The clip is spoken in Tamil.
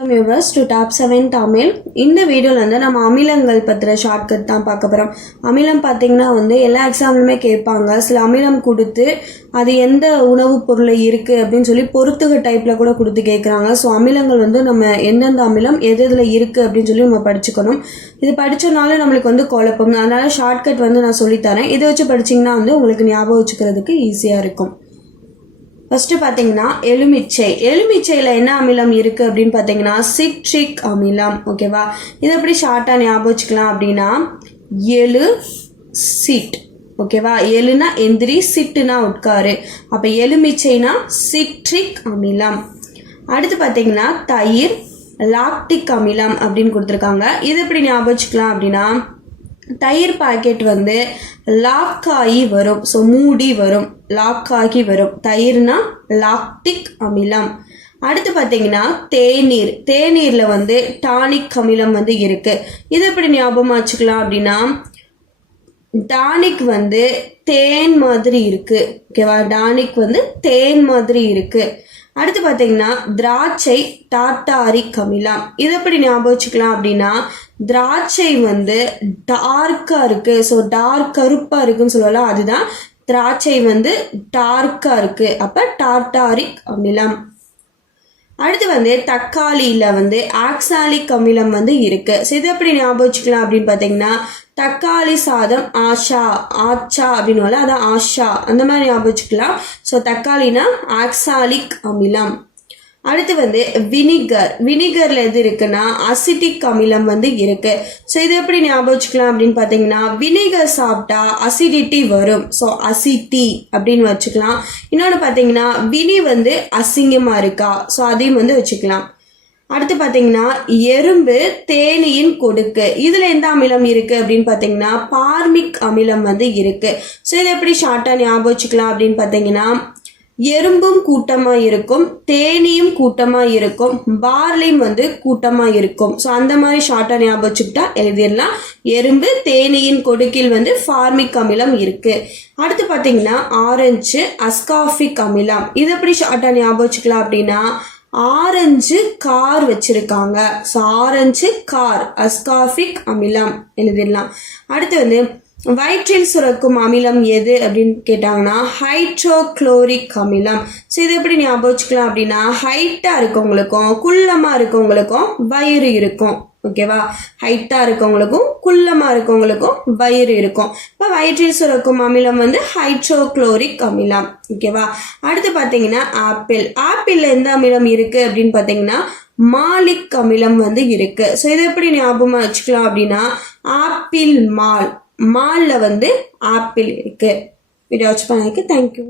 viewers to Top 7 Tamil. இந்த வீடியோல வந்து நம்ம அமிலங்கள் பத்திர ஷார்ட்கட் தான் பார்க்க போறோம். அமிலம் பாத்தீங்கன்னா வந்து எல்லா எக்ஸாம்லயுமே கேட்பாங்க. சில அமிலம் கொடுத்து அது எந்த உணவுப் பொருள்ல இருக்கு அப்படின்னு சொல்லி பொறுத்துக டைப்ல கூட கொடுத்து கேட்குறாங்க. ஸோ அமிலங்கள் வந்து நம்ம எந்தெந்த அமிலம் எது எதுல இருக்கு அப்படின்னு சொல்லி நம்ம படிச்சுக்கணும். இது படிச்சனால நம்மளுக்கு வந்து குழப்பம். அதனால ஷார்ட்கட் வந்து நான் சொல்லித்தரேன். இதை வச்சு படிச்சிங்கன்னா வந்து உங்களுக்கு ஞாபகம் வச்சுக்கிறதுக்கு ஈஸியாக இருக்கும். ஃபர்ஸ்ட் பார்த்தீங்கன்னா எலுமிச்சையில் என்ன அமிலம் இருக்குது அப்படின்னு பார்த்தீங்கன்னா சிட்ரிக் அமிலம். ஓகேவா, இதை எப்படி ஷார்ட்டாக ஞாபகம் வச்சுக்கலாம் அப்படின்னா எலு சிட். ஓகேவா, எலுனா எந்திரி, சிட்டுனா உட்காரு. அப்போ எலுமிச்சைனா சிட்ரிக் அமிலம். அடுத்து பார்த்தீங்கன்னா தயிர் லாக்டிக் அமிலம் அப்படின்னு கொடுத்துருக்காங்க. இது எப்படி ஞாபகம் வச்சுக்கலாம் அப்படின்னா தயிர் பாக்கெட் வந்து லாக் ஆகி வரும். ஸோ மூடி வரும், லாக் ஆகி வரும். தயிர்னா லாக்டிக் அமிலம். அடுத்து பார்த்தீங்கன்னா தேநீரில் வந்து டானிக் அமிலம் வந்து இருக்கு. இது எப்படி ஞாபகமாக வச்சுக்கலாம் அப்படின்னா டானிக் வந்து தேன் மாதிரி இருக்கு. ஓகேவா, டானிக் வந்து தேன் மாதிரி இருக்கு. அடுத்து பார்த்தீங்கன்னா திராட்சை டார்டாரிக் அமிலம். இது எப்படி ஞாபகம் வச்சுக்கலாம் அப்படின்னா திராட்சை வந்து டார்க்காக இருக்கு. ஸோ டார்க் கருப்பாக இருக்குன்னு சொல்லலாம். அதுதான் திராட்சை வந்து டார்க்காக இருக்கு. அப்போ டார்டாரிக் அமிலம். அடுத்து வந்து தக்காளியில் வந்து ஆக்சாலிக் அமிலம் வந்து இருக்கு. ஸோ இதை எப்படி ஞாபகம் வச்சுக்கலாம் அப்படின்னு பார்த்தீங்கன்னா தக்காளி சாதம் ஆஷா அப்படின்னு அதான் ஆஷா அந்த மாதிரி ஞாபகம் வச்சுக்கலாம். ஸோ தக்காளினா ஆக்சாலிக் அமிலம். அடுத்து வந்து வினிகரில் எது இருக்குன்னா அசிட்டிக் அமிலம் வந்து இருக்கு. ஸோ இது எப்படி ஞாபகம் வச்சுக்கலாம் அப்படின்னு பார்த்தீங்கன்னா வினிகர் சாப்பிட்டா அசிடிட்டி வரும். ஸோ அசிட்டி அப்படின்னு வச்சுக்கலாம். இன்னொன்று பார்த்தீங்கன்னா வினி வந்து அசிங்கமாக இருக்கா, ஸோ அதையும் வந்து வச்சுக்கலாம். அடுத்து பார்த்தீங்கன்னா எறும்பு தேனியின் கொடுக்கு. இதில் எந்த அமிலம் இருக்குது அப்படின்னு பார்த்தீங்கன்னா பார்மிக் அமிலம் வந்து இருக்குது. ஸோ இதை எப்படி ஷார்ட்டாக ஞாபகம் வச்சுக்கலாம் அப்படின்னு பார்த்தீங்கன்னா எறும்பும் கூட்டமாக இருக்கும், தேனியும் கூட்டமாக இருக்கும், பார்லியும் வந்து கூட்டமாக இருக்கும். ஸோ அந்த மாதிரி ஷார்ட்டாக ஞாபகம் வச்சுக்கிட்டா எழுதிடலாம். எறும்பு தேனியின் கொடுக்கில் வந்து ஃபார்மிக் அமிலம் இருக்குது. அடுத்து பார்த்தீங்கன்னா ஆரஞ்சு அஸ்கார்பிக் அமிலம். இது எப்படி ஷார்ட்டாக ஞாபகம் வச்சுக்கலாம் அப்படின்னா ஆரஞ்சு கார் வச்சிருக்காங்க. ஸோ ஆரஞ்சு கார் அஸ்கார்பிக் அமிலம் எழுதிடலாம். அடுத்து வந்து வயிற்றில் சுரக்கும் அமிலம் எது அப்படின்னு கேட்டாங்கன்னா ஹைட்ரோக்ளோரிக் அமிலம். ஸோ இது எப்படி ஞாபகம் வச்சுக்கலாம் அப்படின்னா ஹைட்டாக இருக்கவங்களுக்கும் குள்ளமாக இருக்கவங்களுக்கும் வயிறு இருக்கும். ஓகேவா, ஹைட்டாக இருக்கவங்களுக்கும் குள்ளமாக இருக்கவங்களுக்கும் வயிறு இருக்கும். இப்போ வயிற்றில் சுரக்கும் அமிலம் வந்து ஹைட்ரோக்ளோரிக் அமிலம். ஓகேவா, அடுத்து பார்த்தீங்கன்னா ஆப்பிள் எந்த அமிலம் இருக்குது அப்படின்னு பார்த்தீங்கன்னா மாலிக் அமிலம் வந்து இருக்குது. ஸோ இதை எப்படி ஞாபகமாக வச்சுக்கலாம் அப்படின்னா ஆப்பிள் மாலில் வந்து ஆப்பிள் இருக்குது. வீடியோ வாட்ச் பண்ணதுக்கு தேங்க்யூ.